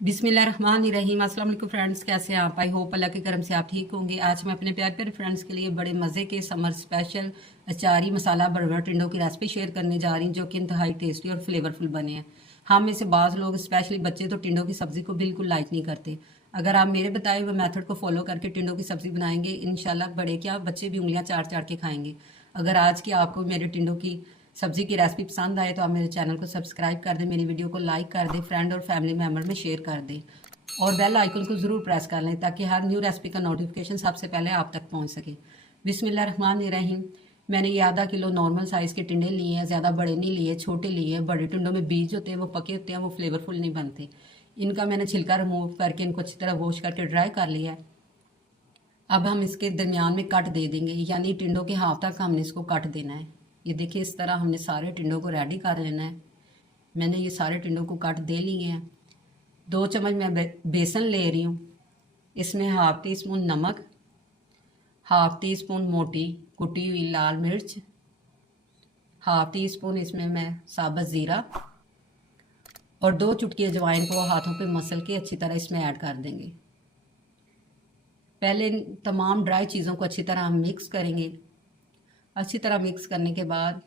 बिस्मिल्लाहिर्रहमानिर्रहीम। अस्सलाम वालेकुम फ्रेंड्स, कैसे हैं आप? आई होप अल्लाह के करम से आप ठीक होंगे। आज मैं अपने प्यारे प्यारे फ्रेंड्स के लिए बड़े मज़े के समर स्पेशल अचारी मसाला बर्गर टिंडों की रेसिपी शेयर करने जा रही हूँ, जो कि इंतहाई टेस्टी और फ्लेवरफुल बने हैं। हम में से बाज़ लोग, स्पेशली बच्चे, तो टिंडों की सब्ज़ी को बिल्कुल लाइक नहीं करते। अगर आप मेरे बताए हुए मेथड को फॉलो करके टिंडों की सब्ज़ी बनाएंगे, इंशाल्लाह बड़े क्या बच्चे भी उंगलियां चाट चाट के खाएंगे। अगर आज की आपको मेरे टिंडों की सब्ज़ी की रेसिपी पसंद आए तो आप मेरे चैनल को सब्सक्राइब कर दें, मेरी वीडियो को लाइक कर दें, फ्रेंड और फैमिली मेम्बर में शेयर कर दें और बेल आइकन को ज़रूर प्रेस कर लें ताकि हर न्यू रेसिपी का नोटिफिकेशन सबसे पहले आप तक पहुंच सके। बिस्मिल्लाहिर्रहमानिर्रहीम। मैंने ये आधा किलो नॉर्मल साइज़ के टिंडे लिए हैं, ज़्यादा बड़े नहीं लिए, छोटे लिए हैं। बड़े टिंडों में बीज होते हैं, वो पके होते हैं, वो फ्लेवरफुल नहीं बनते। इनका मैंने छिलका रिमूव करके इनको अच्छी तरह वॉश करके ड्राई कर लिया है। अब हम इसके दरमियान में कट दे देंगे, यानी टिंडों के हाफ तक हमने इसको कट देना है। ये देखिए, इस तरह हमने सारे टिंडों को रेडी कर लेना है। मैंने ये सारे टिंडों को कट दे लिए हैं। 2 चम्मच मैं बेसन ले रही हूँ। इसमें हाफ टी स्पून नमक, हाफ टी स्पून मोटी कुटी हुई लाल मिर्च, हाफ टी स्पून इसमें मैं साबुत ज़ीरा और 2 चुटकी अजवाइन को हाथों पे मसल के अच्छी तरह इसमें ऐड कर देंगे। पहले इन तमाम ड्राई चीज़ों को अच्छी तरह हम मिक्स करेंगे। अच्छी तरह मिक्स करने के बाद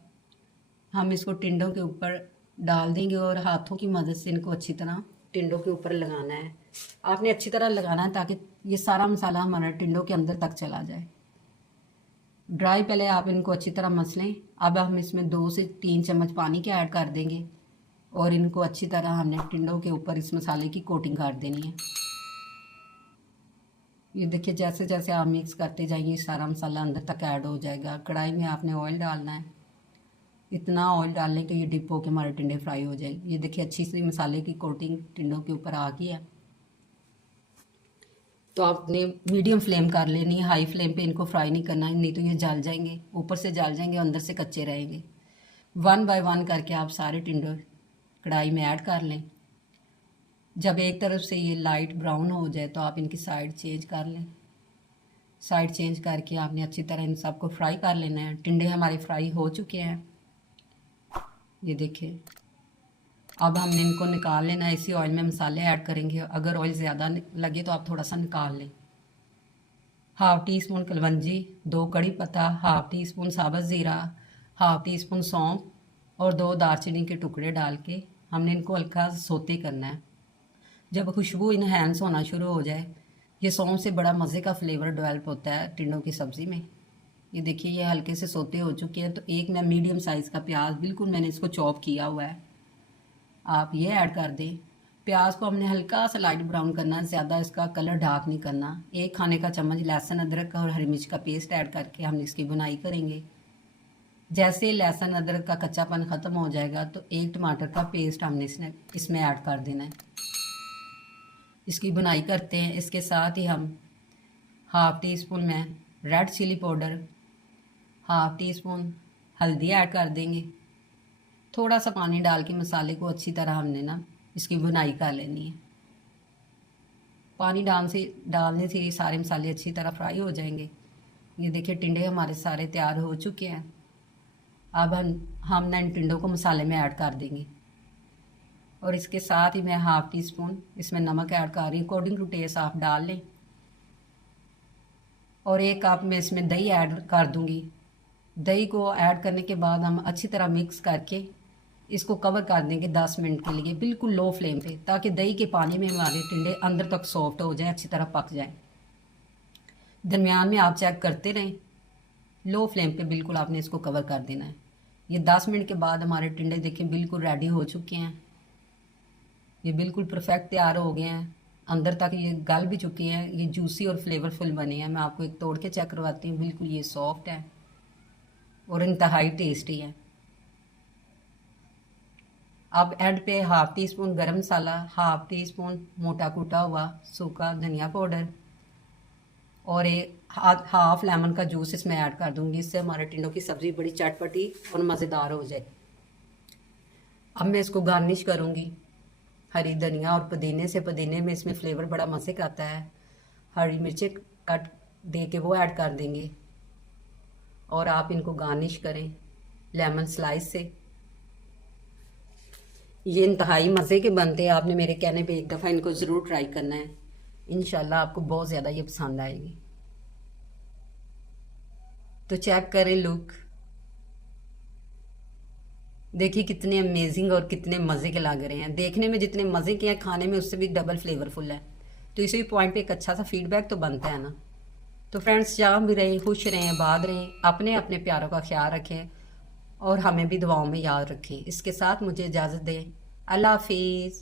हम इसको टिंडों के ऊपर डाल देंगे और हाथों की मदद से इनको अच्छी तरह टिंडों के ऊपर लगाना है। आपने अच्छी तरह लगाना है ताकि ये सारा मसाला हमारा टिंडों के अंदर तक चला जाए। ड्राई पहले आप इनको अच्छी तरह मसलें। अब हम इसमें 2 से 3 चम्मच पानी के ऐड कर देंगे और इनको अच्छी तरह हमने टिंडों के ऊपर इस मसाले की कोटिंग कर देनी है। ये देखिए, जैसे जैसे आप मिक्स करते जाइए सारा मसाला अंदर तक ऐड हो जाएगा। कढ़ाई में आपने ऑयल डालना है, इतना ऑयल डालने के ये डिप होकर हमारे टिंडे फ्राई हो जाएगी। ये देखिए, अच्छी सी मसाले की कोटिंग टिंडों के ऊपर आ गई है। तो आपने मीडियम फ्लेम कर लेनी है, हाई फ्लेम पे इनको फ्राई नहीं करना है, नहीं तो ये जल जाएंगे, ऊपर से जल जाएंगे, अंदर से कच्चे रहेंगे। 1 बाय 1 करके आप सारे टिंडे कढ़ाई में ऐड कर लें। जब एक तरफ से ये लाइट ब्राउन हो जाए तो आप इनकी साइड चेंज कर लें। साइड चेंज करके आपने अच्छी तरह इन सबको फ्राई कर लेना है। टिंडे हमारे फ्राई हो चुके हैं, ये देखिए। अब हमने इनको निकाल लेना है। इसी ऑयल में मसाले ऐड करेंगे। अगर ऑयल ज़्यादा लगे तो आप थोड़ा सा निकाल लें। हाफ टी स्पून कलवंजी, 2 कड़ी पत्ता, हाफ टी स्पून साबुत ज़ीरा, हाफ टी स्पून सौंफ और 2 दालचीनी के टुकड़े डाल के हमने इनको हल्का सोते करना है। जब खुशबू इनहेंस होना शुरू हो जाए, ये सौंफ से बड़ा मज़े का फ्लेवर डेवलप होता है टिंडों की सब्ज़ी में। ये देखिए, ये हल्के से सोते हो चुके हैं। तो एक मैं मीडियम साइज़ का प्याज, बिल्कुल मैंने इसको चॉप किया हुआ है, आप ये ऐड कर दें। प्याज को हमने हल्का सा लाइट ब्राउन करना है, ज़्यादा इसका कलर डार्क नहीं करना। 1 खाने का चम्मच लहसुन अदरक और हरी मिर्च का पेस्ट ऐड करके हम इसकी बुनाई करेंगे। जैसे लहसुन अदरक का कच्चापन ख़त्म हो जाएगा तो 1 टमाटर का पेस्ट हमने इसमें ऐड कर देना है। इसकी बुनाई करते हैं। इसके साथ ही हम हाफ टी स्पून में red chilli powder, half teaspoon हल्दी ऐड कर देंगे। थोड़ा सा पानी डाल के मसाले को अच्छी तरह हमने इसकी बुनाई कर लेनी है। पानी डालने से ये सारे मसाले अच्छी तरह फ्राई हो जाएंगे। ये देखिए, टिंडे हमारे सारे तैयार हो चुके हैं। अब हम इन टिंडों को मसाले में ऐड कर देंगे और इसके साथ ही मैं हाफ टी स्पून इसमें नमक ऐड कर रही हूँ। अकॉर्डिंग टू टेस्ट आप डाल लें। और 1 कप मैं इसमें दही ऐड कर दूँगी। दही को ऐड करने के बाद हम अच्छी तरह मिक्स करके इसको कवर कर देंगे 10 मिनट के लिए, बिल्कुल लो फ्लेम पे, ताकि दही के पानी में हमारे टिंडे अंदर तक सॉफ्ट हो जाए, अच्छी तरह पक जाए। दरमियान में आप चेक करते रहें। लो फ्लेम पे बिल्कुल आपने इसको कवर कर देना है। ये 10 मिनट के बाद हमारे टिंडे देखें बिल्कुल रेडी हो चुके हैं। ये बिल्कुल परफेक्ट तैयार हो गए हैं, अंदर तक ये गल भी चुके हैं। ये जूसी और फ्लेवरफुल बने हैं। मैं आपको एक तोड़ के चेक करवाती हूँ। बिल्कुल ये सॉफ्ट है और इंतहाई टेस्टी है। अब एंड पे हाफ टी स्पून गरम मसाला, हाफ टी स्पून मोटा कूटा हुआ सूखा धनिया पाउडर और एक हाफ लेमन का जूस इसमें ऐड कर दूंगी। इससे हमारे टिंडों की सब्ज़ी बड़ी चटपटी और मज़ेदार हो जाए। अब मैं इसको गार्निश करूंगी हरी धनिया और पुदीने से। पुदीने में इसमें फ्लेवर बड़ा मज़े का आता है। हरी मिर्चें कट दे के वो ऐड कर देंगे और आप इनको गार्निश करें लेमन स्लाइस से। ये इंतहाई मज़े के बनते हैं। आपने मेरे कहने पे एक दफ़ा इनको ज़रूर ट्राई करना है। इंशाल्लाह आपको बहुत ज़्यादा ये पसंद आएगी। तो चेक करें लुक, देखिए कितने अमेजिंग और कितने मज़े के लग रहे हैं। देखने में जितने मज़े के हैं, खाने में उससे भी डबल फ्लेवरफुल है। तो इसी पॉइंट पे एक अच्छा सा फीडबैक तो बनता है ना। तो फ्रेंड्स, जहाँ भी रहें खुश रहें, आबाद रहें, अपने अपने प्यारों का ख्याल रखें और हमें भी दुआओं में याद रखें। इसके साथ मुझे इजाज़त दें। अल्लाह हाफिज़।